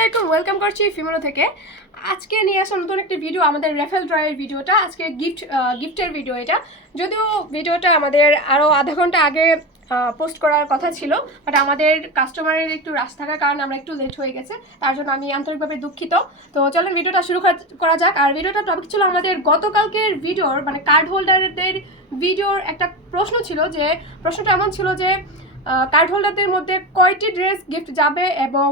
আলাইকুম ওয়েলকাম করছি ফিমেলো থেকে। আজকে নিয়ে আসা নতুন একটি ভিডিও আমাদের রেফেল ড্রয়ের ভিডিওটা আজকে গিফট গিফটের ভিডিও এটা। যদিও ভিডিওটা আমাদের আরও আধা ঘণ্টা আগে পোস্ট করার কথা ছিল বাট আমাদের কাস্টমারের একটু রাশ থাকার কারণে আমরা একটু লেট হয়ে গেছে, তার জন্য আমি আন্তরিকভাবে দুঃখিত। তো চলেন ভিডিওটা শুরু করা- যাক। আর ভিডিওটা টপিক ছিল আমাদের গতকালকের ভিডিওর মানে কার্ড হোল্ডারদের ভিডিওর একটা প্রশ্ন ছিল যে, প্রশ্নটা এমন ছিল যে কার্ড হোল্ডারদের মধ্যে কয়টি ড্রেস গিফট যাবে এবং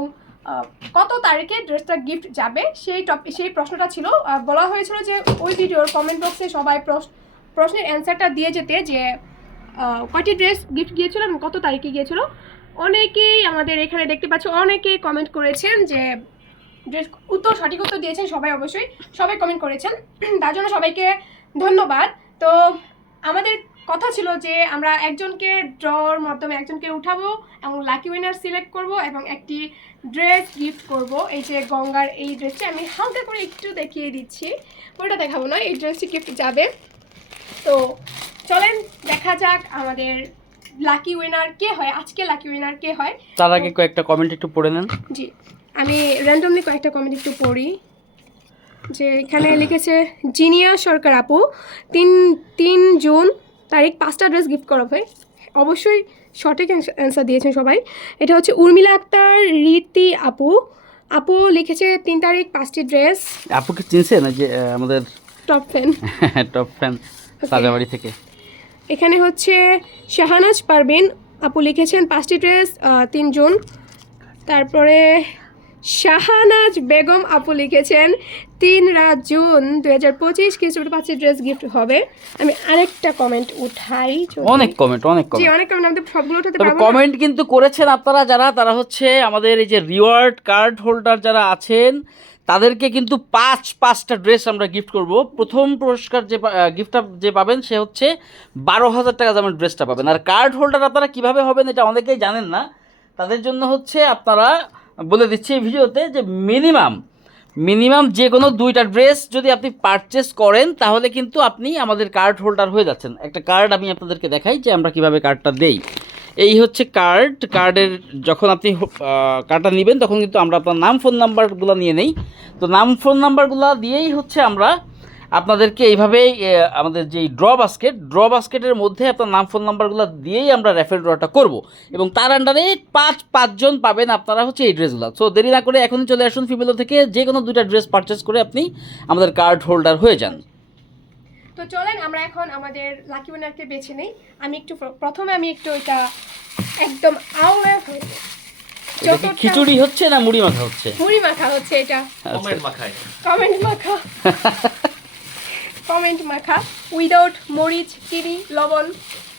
কত তারিখে ড্রেসটা গিফট যাবে? সেই টপিক সেই প্রশ্নটা ছিল। বলা হয়েছিল যে ওই ভিডিওর কমেন্ট বক্সে সবাই প্রশ- প্রশ্নের অ্যান্সারটা দিয়ে যেতে যে কয়টি ড্রেস গিফট গিয়েছিল এবং কত তারিখে গিয়েছিল। অনেকেই আমাদের এখানে দেখতে পাচ্ছি, অনেকেই কমেন্ট করেছেন যে ড্রেস উত্তর সঠিক উত্তর দিয়েছেন সবাই অবশ্যই। সবাই কমেন্ট করেছেন। তার জন্য সবাইকে ধন্যবাদ। তো আমাদের কথা ছিল যে আমরা একজনকে ড্রর মাধ্যমে একজনকে উঠাবো এবং লাকি উইনার সিলেক্ট করব এবং একটি ড্রেস গিফট করব। এই যে গঙ্গার এই ড্রেসটি আমি হালকা করে একটু দেখিয়ে দিচ্ছি। ওইটা দেখাবো না এই ড্রেসটি গিফট যাবে। তো চলেন দেখা যাক আমাদের লাকি উইনার কে হয় আজকে লাকি উইনার কে হয়। তার আগে কয়েকটা কমেন্ট একটু পড়ে নেন। জি আমি র্যান্ডমলি কয়েকটা কমেন্ট একটু পড়ি। যে এখানে লিখেছে জিনিয়া সরকার আপু তিন তিন জুন তারিখ পাঁচটা ড্রেস গিফট করা হয় অবশ্যই সঠিক অ্যান্সার দিয়েছেন সবাই। এটা হচ্ছে উর্মিলা আক্তার রীতি আপু। আপু লিখেছে তিন তারিখ পাঁচটি ড্রেস আপুকে চিনছেন? যে আমাদের টপ ফ্যান টপ ফ্যান সাজাবাড়ি থেকে। এখানে হচ্ছে শাহানাজ পারবিন আপু লিখেছেন পাঁচটি ড্রেস তিন জুন। তারপরে শাহানাজ বেগম আপু লিখেছেন তিন রাত জুন দুই হাজার পঁচিশ কিছু পাঁচটি ড্রেস গিফট হবে। আমি আরেকটা কমেন্ট উঠাই অনেক কমেন্ট অনেক কমেন্ট অনেক কমেন্ট আমাদের সবগুলো উঠাতে পারব কমেন্ট কিন্তু করেছেন আপনারা যারা তারা হচ্ছে আমাদের এই যে রিওয়ার্ড কার্ড হোল্ডার যারা আছেন তাদেরকে কিন্তু পাঁচ পাঁচটা ড্রেস আমরা গিফট করব। প্রথম পুরস্কার যে গিফটটা যে পাবেন সে হচ্ছে বারো হাজার টাকা দামের ড্রেসটা পাবেন। আর কার্ড হোল্ডার আপনারা কীভাবে হবেন এটা অনেকেই জানেন না। তাদের জন্য হচ্ছে আপনারা বলে দিচ্ছি এই ভিডিওতে যে মিনিমাম মিনিমাম যে কোনো দুইটা ড্রেস যদি আপনি পারচেস করেন, তাহলে কিন্তু আপনি আমাদের কার্ড হোল্ডার হয়ে যাচ্ছেন। একটা কার্ড আমি আপনাদেরকে দেখাই যে আমরা কীভাবে কার্ডটা দেই। এই হচ্ছে কার্ড কার্ডের যখন আপনি কার্ডটা নেবেন, তখন কিন্তু আমরা আপনার নাম ফোন নাম্বারগুলো নিয়ে নেই। তো নাম ফোন নাম্বারগুলো দিয়েই হচ্ছে আমরা আপনাদেরকে এইভাবেই আমাদের যেই ড্র বাস্কেট ড্র বাস্কেটের মধ্যে আপনার নাম ফোন নাম্বারগুলো দিয়েই আমরা র্যাফেল ড্রটা করব। এবং তার আন্ডারে পাঁচ পাঁচজন পাবেন আপনারা হচ্ছে এই ড্রেসগুলো সো দেরি না করে এখনই চলে আসুন ফিমেলো থেকে যে কোনো দুইটা ড্রেস পারচেস করে আপনি আমাদের কার্ড হোল্ডার হয়ে যান। তো চলেন আমরা এখন আমাদের লাকি উইনারকে বেছে নেই। আমি একটু প্রথমে আমি একটু এটা একদম আওলা হয়ে খিচুড়ি হচ্ছে না মুড়ি মাখা হচ্ছে? মুড়ি মাখা হচ্ছে এটা। আচ্ছা। কমেন্ট মাখা কমেন্ট মাখা। উইদাউট মরিচ চিনি লবণ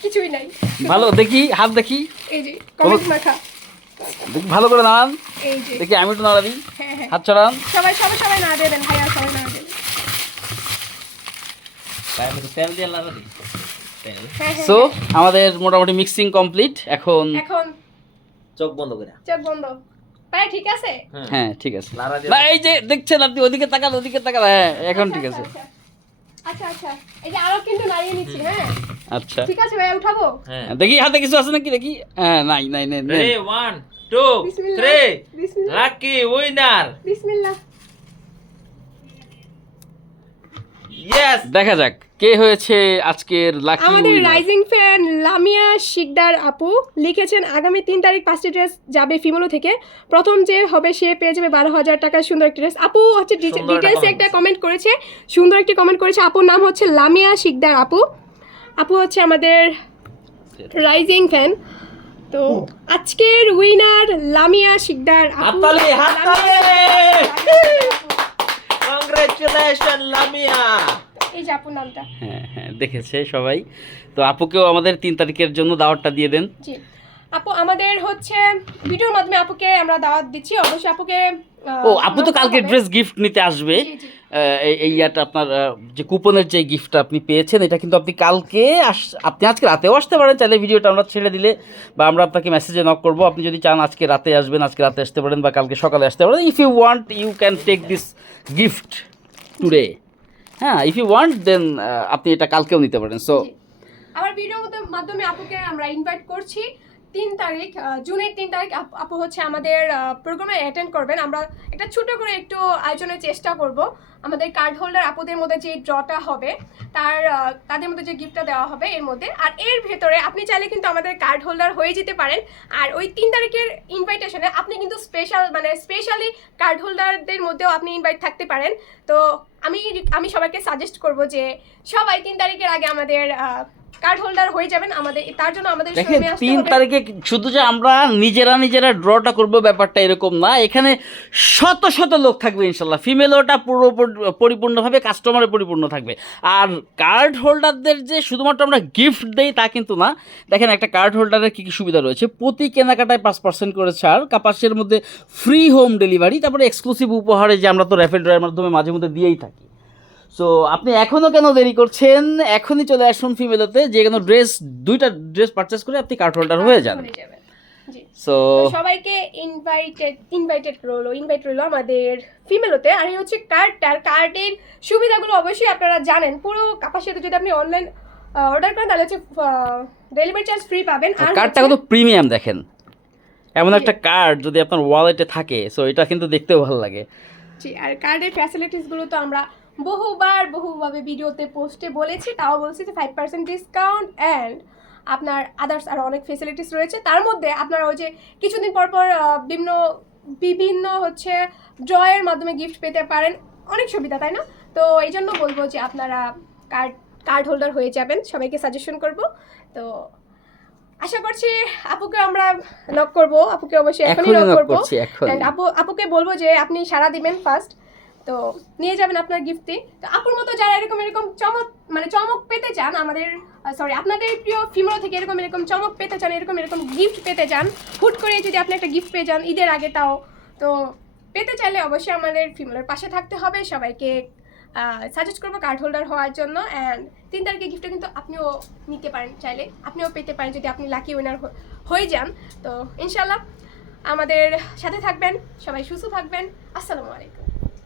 কিছুই নাই। ভালো দেখি হাত দেখি। এই যে কমেন্ট মাখা। ভালো করে নাড়ান দেখি আমি একটু নাড়া দিই হ্যাঁ হ্যাঁ। হাত ছড়ান। সবাই সবাই সবাই না দিয়ে দেন ভাইয়া সবাই না দেন হ্যাঁ হ্যাঁ সো আমাদের মোটামুটি মিক্সিং কমপ্লিট এখন এখন চোখ বন্ধ করে। চোখ বন্ধ। পায়ে ঠিক আছে? হ্যাঁ ঠিক আছে। দিয়ে এই যে দেখছেন আপনি ওদিকে তাকান ওদিকে তাকান। হ্যাঁ এখন ঠিক আছে। আচ্ছা, আচ্ছা। এই যে আরও কিন্তু নাড়িয়ে নিচ্ছি হ্যাঁ। আচ্ছা। ঠিক আছে ভাই উঠাবো? হ্যাঁ। দেখি হাতে কিছু আছে নাকি? দেখি। হ্যাঁ নাই নাই নাই ওয়ান টু বিসমিল্লাহ থ্রি লাকি উইনার বিসমিল্লাহ। ইয়েস দেখা যাক কে হয়েছে আজকের লাকি আমাদের রাইজিং ফ্যান লামিয়া শিকদার আপু লিখেছেন আগামী তিন তারিখ পাঁচটি ড্রেস যাবে ফিমোলো থেকে। প্রথম যে হবে সে পেয়ে যাবে বারো হাজার টাকার সুন্দর একটি ড্রেস আপু হচ্ছে ডিটেলসে একটা কমেন্ট করেছে সুন্দর একটি কমেন্ট করেছে। আপুর নাম হচ্ছে লামিয়া শিকদার আপু। আপু হচ্ছে আমাদের রাইজিং ফ্যান তো আজকের উইনার লামিয়া শিকদার আপু। হাততালি, হাততালি! কংগ্রেচুলেশন লামিয়া। এই যে আপুর নামটা। হ্যাঁ হ্যাঁ দেখেছে সবাই। তো আপুকেও আমাদের তিন তারিখের জন্য দাওয়াতটা দিয়ে দেন। জি। আপু আমাদের হচ্ছে ভিডিওর মাধ্যমে আপুকে আমরা দাওয়াত দিচ্ছি। অবশ্যই আপুকে ও আপু তো কালকে ড্রেস গিফট নিতে আসবে। এই ইয়াটা আপনার যে কুপনের যে গিফটটা আপনি পেয়েছেন এটা কিন্তু আপনি কালকে আস- আপনি আজকে রাতেও আসতে পারেন। চাইলে ভিডিওটা আমরা ছেড়ে দিলে বা আমরা আপনাকে মেসেজে নক করব। আপনি যদি চান আজকে রাতে আসবেন আজকে রাতে আসতে পারেন বা কালকে সকালে আসতে পারেন। If you want you can take this gift today হ্যাঁ ইফ ইউ ওয়ান্ট দেন আপনি এটা কালকেও নিতে পারেন। সো আমার ভিডিওর মাধ্যমে আপুকে আমরা ইনভাইট করছি। তিন তারিখ জুনের তিন তারিখ আপ- হচ্ছে আমাদের প্রোগ্রামে অ্যাটেন্ড করবেন। আমরা একটা ছোটো করে একটু আয়োজনের চেষ্টা করব। আমাদের কার্ড হোল্ডার আপুদের মধ্যে যে ড্রটা হবে, তার তাদের মধ্যে যে গিফটটা দেওয়া হবে, এর মধ্যে। আর এর ভেতরে আপনি চাইলে কিন্তু আমাদের কার্ড হোল্ডার হয়ে যেতে পারেন। আর ওই তিন তারিখের ইনভাইটেশনে আপনি কিন্তু স্পেশাল মানে স্পেশালি কার্ড হোল্ডারদের মধ্যেও আপনি ইনভাইট থাকতে পারেন। তো আমি আমি সবাইকে সাজেস্ট করব যে সবাই তিন তারিখের আগে আমাদের কার্ড হোল্ডার হয়ে যাবেন আমাদের তার জন্য আমাদের দেখেন তিন তারিখে শুধু যে আমরা নিজেরা নিজেরা ড্রটা করব ব্যাপারটা এরকম না এখানে শত শত লোক থাকবে ইনশাল্লাহ। ফিমেল ওটা পুরো পরিপূর্ণভাবে কাস্টমারে পরিপূর্ণ থাকবে। আর কার্ড হোল্ডারদের যে শুধুমাত্র আমরা গিফট দেই তা কিন্তু না। দেখেন একটা কার্ড হোল্ডারের কী কী সুবিধা রয়েছে? প্রতি কেনাকাটায় পাঁচ পার্সেন্ট করে ছাড় কাপাসের মধ্যে ফ্রি হোম ডেলিভারি তারপরে এক্সক্লুসিভ উপহারে যে আমরা তো র্যাফেল ড্রয়ের মাধ্যমে মাঝে মধ্যে দিয়েই থাকি। সো আপনি এখনও কেন দেরি করছেন? এখনই চলে আসুন ফিমেলতে যে কোনো ড্রেস দুইটা ড্রেস পারচেস করে আপনি কার্ড হোল্ডার হয়ে যান। জি। সো সবাইকে ইনভাইটেড ইনভাইটেড রইল ইনভাইট রইল আমাদের ফিমেলতে আর হচ্ছে কার্ডটার কার্ডের সুবিধাগুলো অবশ্যই আপনারা জানেন। পুরো কাপাসিয়াতে যদি আপনি অনলাইন অর্ডার করেন তাহলে হচ্ছে ডেলিভারি চার্জ ফ্রি পাবেন। আর কার্ডটা কত প্রিমিয়াম দেখেন। এমন একটা কার্ড যদি আপনার ওয়ালেটে থাকে সো এটা কিন্তু দেখতেও ভালো লাগে। জি আর কার্ডের ফ্যাসিলিটিসগুলো তো আমরা বহুবার বহুভাবে ভিডিওতে পোস্টে বলেছি তাও বলছি যে ফাইভ পার্সেন্ট ডিসকাউন্ট অ্যান্ড আপনার আদার্স আরও অনেক ফেসিলিটিস রয়েছে। তার মধ্যে আপনারা ওই যে কিছুদিন পর পর বিভিন্ন বিভিন্ন হচ্ছে ড্রয়ের মাধ্যমে গিফট পেতে পারেন। অনেক সুবিধা তাই না? তো এই জন্য বলব যে আপনারা কার্ড কার্ড হোল্ডার হয়ে যাবেন। সবাইকে সাজেশন করব। তো আশা করছি আপুকে আমরা নক করব। আপুকে অবশ্যই এখনই নক করব। আপু আপুকে বলব যে আপনি সাড়া দিবেন ফার্স্ট তো নিয়ে যাবেন আপনার গিফটটি। তো আপুর মতো যারা এরকম এরকম চমক মানে চমক পেতে চান, আমাদের সরি আপনাদের প্রিয় ফিমেল থেকে এরকম এরকম চমক পেতে চান, এরকম এরকম গিফট পেতে চান, হুট করে যদি আপনি একটা গিফট পেয়ে যান ঈদের আগে তাও, তো পেতে চাইলে অবশ্যই আমাদের ফিমেলের পাশে থাকতে হবে। সবাইকে সাজেস্ট করব কার্ড হোল্ডার হওয়ার জন্য। অ্যান্ড তিন তারিখে গিফটটা কিন্তু আপনিও নিতে পারেন চাইলে। আপনিও পেতে পারেন যদি আপনি লাকি উইনার হয়ে যান। তো ইনশাল্লাহ আমাদের সাথে থাকবেন, সবাই সুস্থ থাকবেন। আসসালামু আলাইকুম।